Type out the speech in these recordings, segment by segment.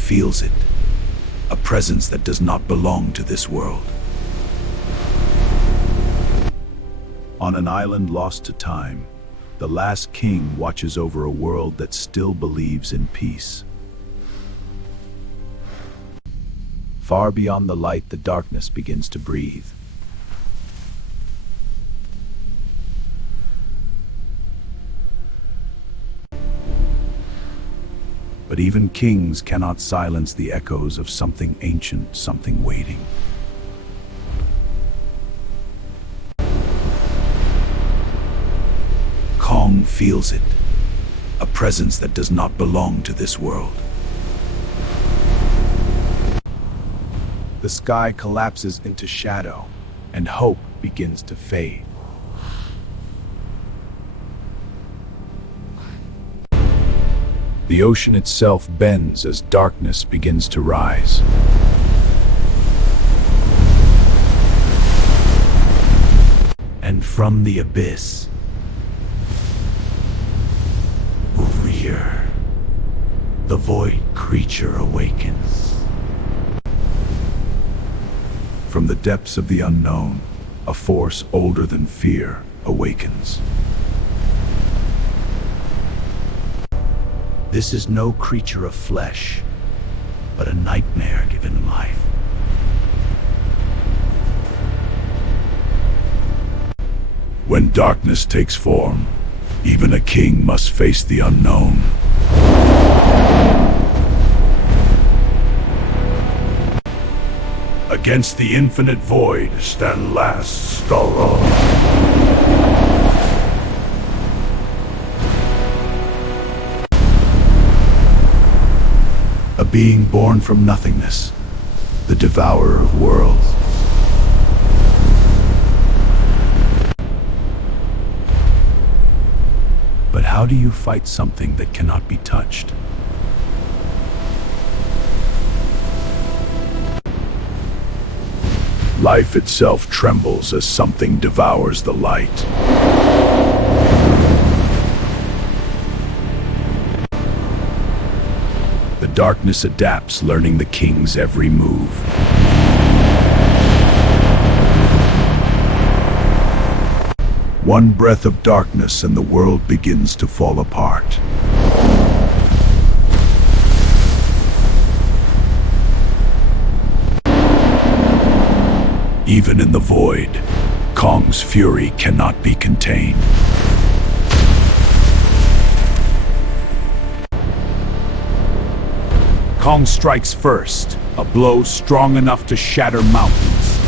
feels it, a presence that does not belong to this world. On an island lost to time, the last king watches over a world that still believes in peace. Far beyond the light, the darkness begins to breathe. But even kings cannot silence the echoes of something ancient, something waiting. Kong feels it, a presence that does not belong to this world. The sky collapses into shadow, and hope begins to fade. The ocean itself bends as darkness begins to rise. And from the abyss, the void creature awakens. From the depths of the unknown, a force older than fear awakens. This is no creature of flesh, but a nightmare given life. When darkness takes form, even a king must face the unknown. Against the infinite void stand last Starro. A being born from nothingness, the devourer of worlds. But how do you fight something that cannot be touched? Life itself trembles as something devours the light. The darkness adapts, learning the king's every move. One breath of darkness and the world begins to fall apart. Even in the void, Kong's fury cannot be contained. Kong strikes first, a blow strong enough to shatter mountains.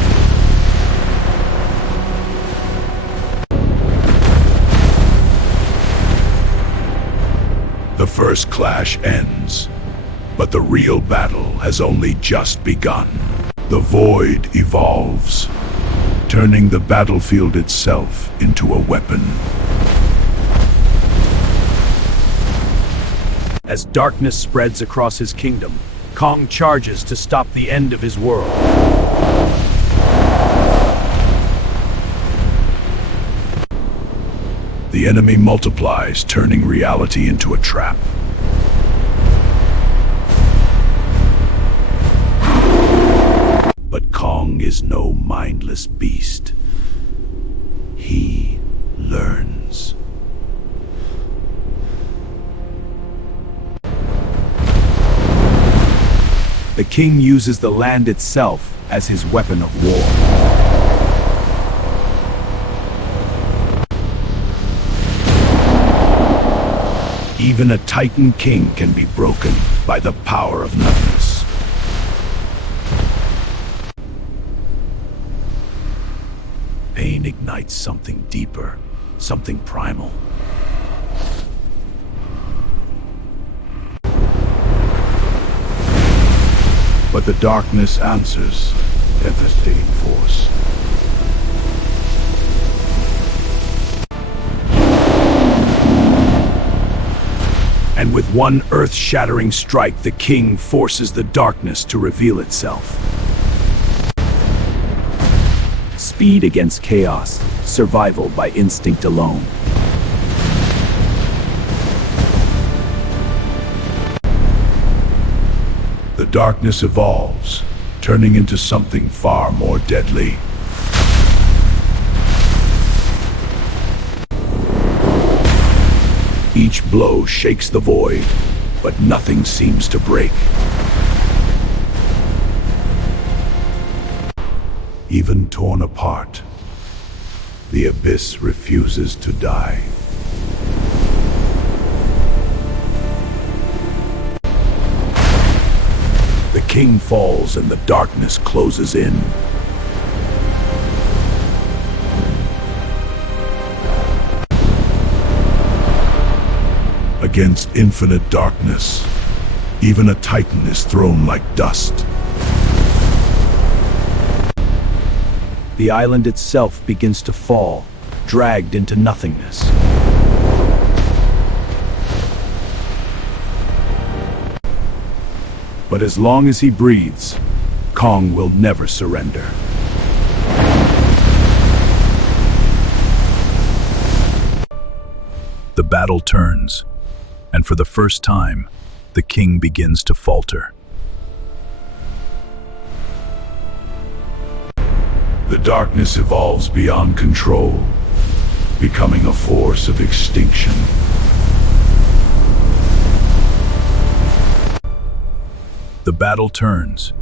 The first clash ends, but the real battle has only just begun. The void evolves, turning the battlefield itself into a weapon. As darkness spreads across his kingdom, Kong charges to stop the end of his world. The enemy multiplies, turning reality into a trap. But Kong is no mindless beast. He learns. The king uses the land itself as his weapon of war. Even a Titan king can be broken by the power of nothingness. Pain ignites something deeper, something primal. But the darkness answers, devastating force. And with one earth-shattering strike, the king forces the darkness to reveal itself. Speed against chaos, survival by instinct alone. darkness evolves, turning into something far more deadly. Each blow shakes the void, but nothing seems to break. Even torn apart, the abyss refuses to die. The king falls and the darkness closes in. Against infinite darkness, even a titan is thrown like dust. The island itself begins to fall, dragged into nothingness. But as long as he breathes, Kong will never surrender. The battle turns, and for the first time, the king begins to falter. The darkness evolves beyond control, becoming a force of extinction. The battle turns,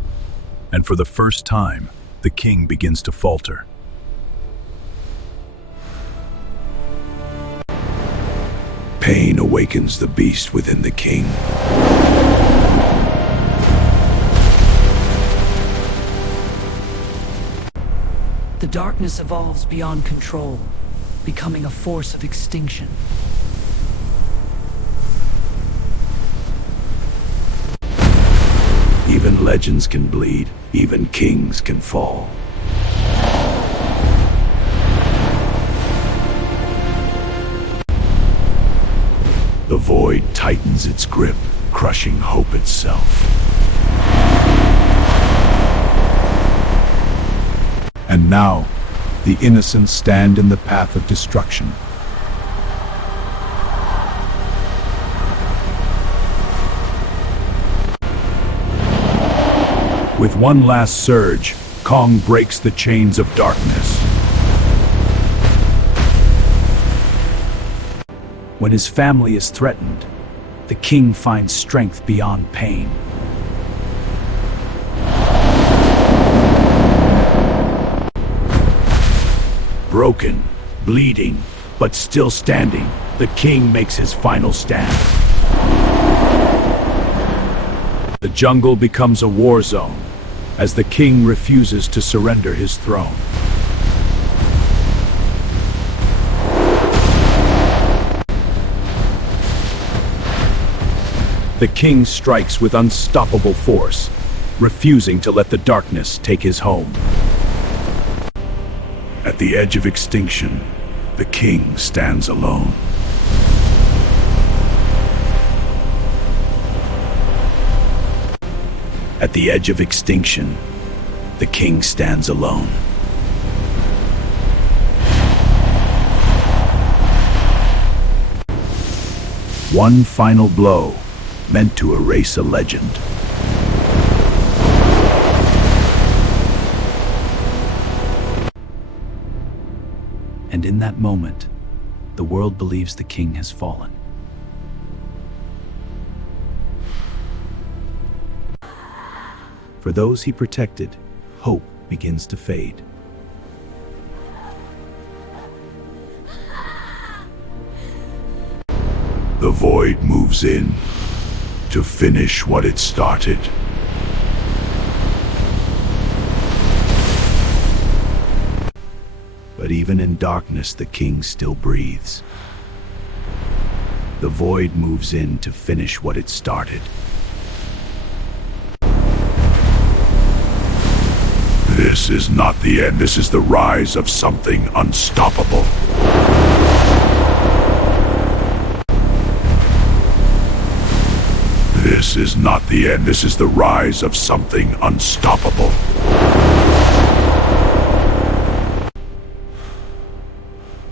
and for the first time, the king begins to falter. Pain awakens the beast within the king. The darkness evolves beyond control, becoming a force of extinction. Even legends can bleed, even kings can fall. The void tightens its grip, crushing hope itself. And now, the innocent stand in the path of destruction. With one last surge, Kong breaks the chains of darkness. When his family is threatened, the king finds strength beyond pain. Broken, bleeding, but still standing, the king makes his final stand. The jungle becomes a war zone as the king refuses to surrender his throne. The king strikes with unstoppable force, refusing to let the darkness take his home. At the edge of extinction, the king stands alone. At the edge of extinction, the king stands alone. One final blow, meant to erase a legend. And in that moment, the world believes the king has fallen. For those he protected, hope begins to fade. The void moves in to finish what it started. But even in darkness, the king still breathes. The void moves in to finish what it started. This is not the end. This is the rise of something unstoppable. This is not the end. This is the rise of something unstoppable.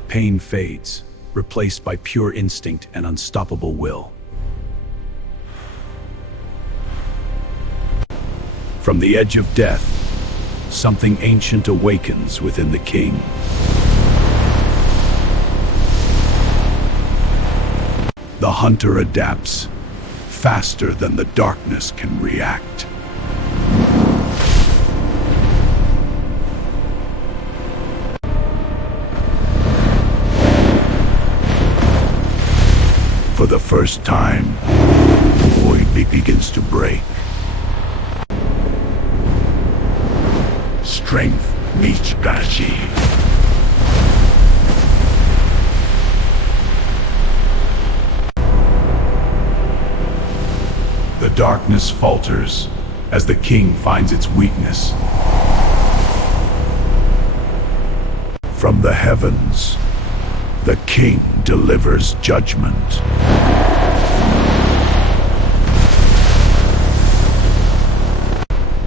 Pain fades, replaced by pure instinct and unstoppable will. From the edge of death, something ancient awakens within the king. The hunter adapts faster than the darkness can react. For the first time, the void begins to break. Strength meets passion. The darkness falters as the king finds its weakness. From the heavens, the king delivers judgment.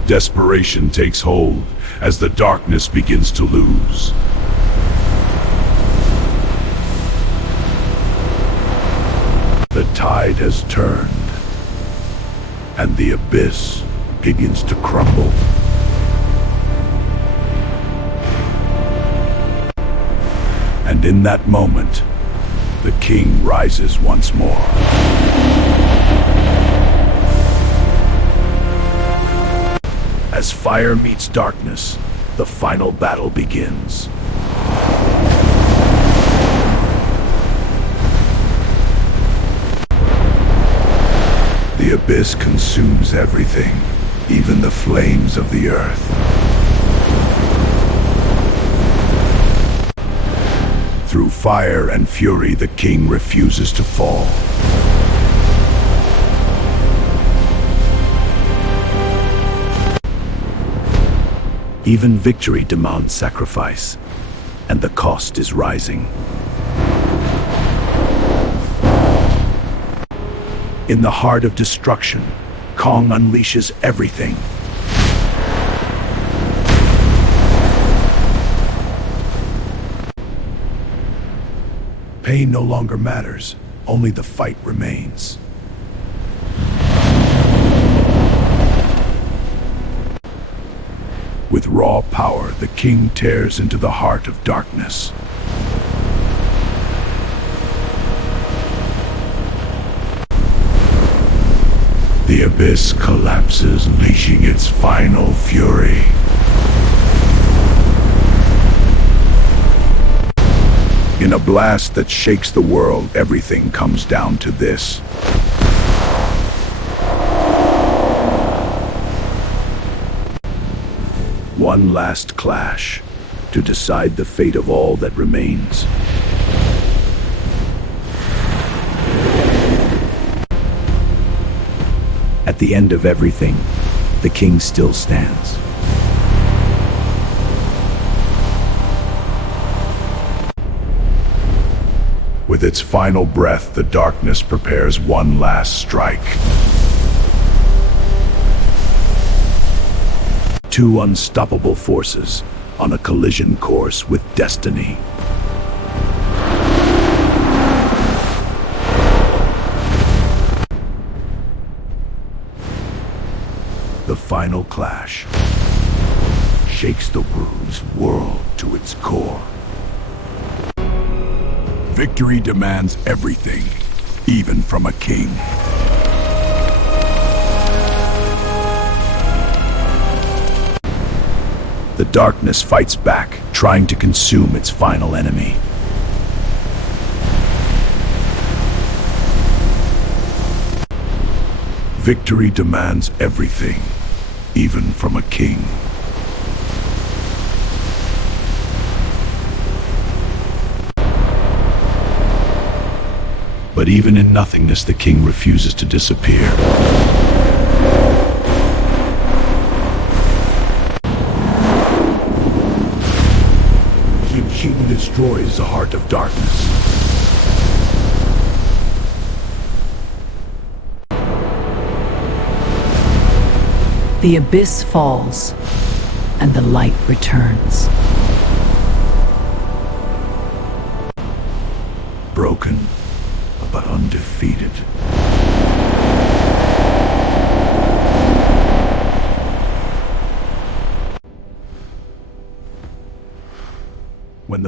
Desperation takes hold as the darkness begins to lose. The tide has turned, and the abyss begins to crumble. And in that moment, the king rises once more. As fire meets darkness, the final battle begins. The abyss consumes everything, even the flames of the earth. Through fire and fury, the king refuses to fall. Even victory demands sacrifice, and the cost is rising. In the heart of destruction, Kong unleashes everything. Pain no longer matters, only the fight remains. With raw power, the king tears into the heart of darkness. The abyss collapses, unleashing its final fury. In a blast that shakes the world, everything comes down to this. One last clash to decide the fate of all that remains. At the end of everything, the king still stands. With its final breath, the darkness prepares one last strike. Two unstoppable forces on a collision course with destiny. The final clash shakes the bruised world to its core. Victory demands everything, even from a king. The darkness fights back, trying to consume its final enemy. Victory demands everything, even from a king. But even in nothingness, the king refuses to disappear. The king destroys the heart of darkness. The abyss falls, and the light returns. Broken, but undefeated.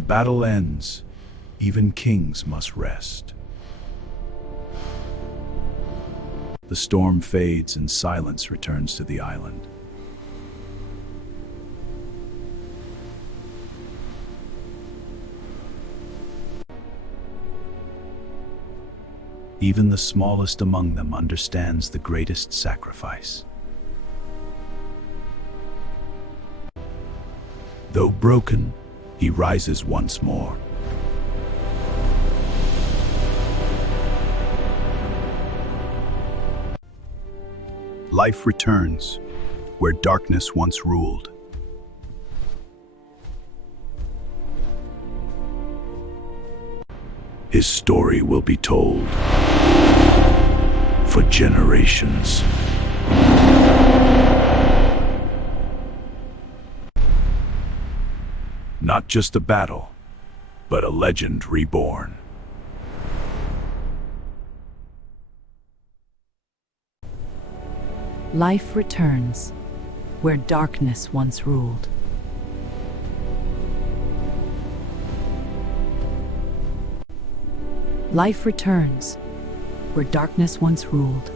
battle ends, even kings must rest. The storm fades and silence returns to the island. Even the smallest among them understands the greatest sacrifice. Though broken, he rises once more. Life returns where darkness once ruled. His story will be told for generations. Not just a battle, but a legend reborn. Life returns where darkness once ruled. Life returns where darkness once ruled.